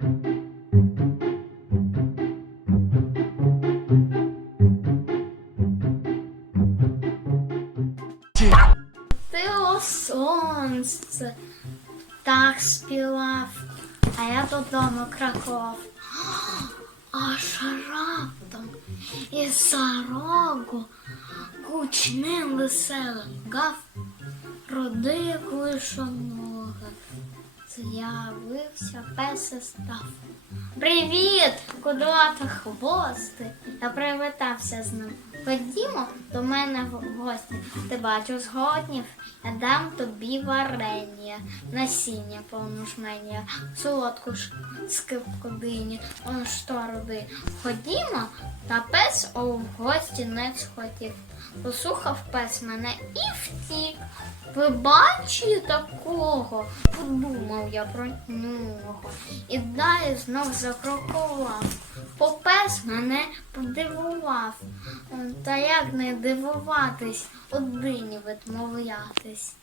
Ти о сонце так співав, а я додому краков. Аж раптом із за рогу гучним веселим гав родив лишонога. З'явився пес і став. Привіт, кудлата хвости. Я привітався з ним. Ходімо до мене в гості. Ти бачу згоднів, я дам тобі варення, насіння повну жменя, солодку скипку дині, он що роди. Ходімо, та пес о в гості не схотів. Послухав пес мене і втік. Ви бачили такого? Подумав я про нього. І далі знов закрокував. Процес мене подивував, та як не дивуватись, одині відмовлятись.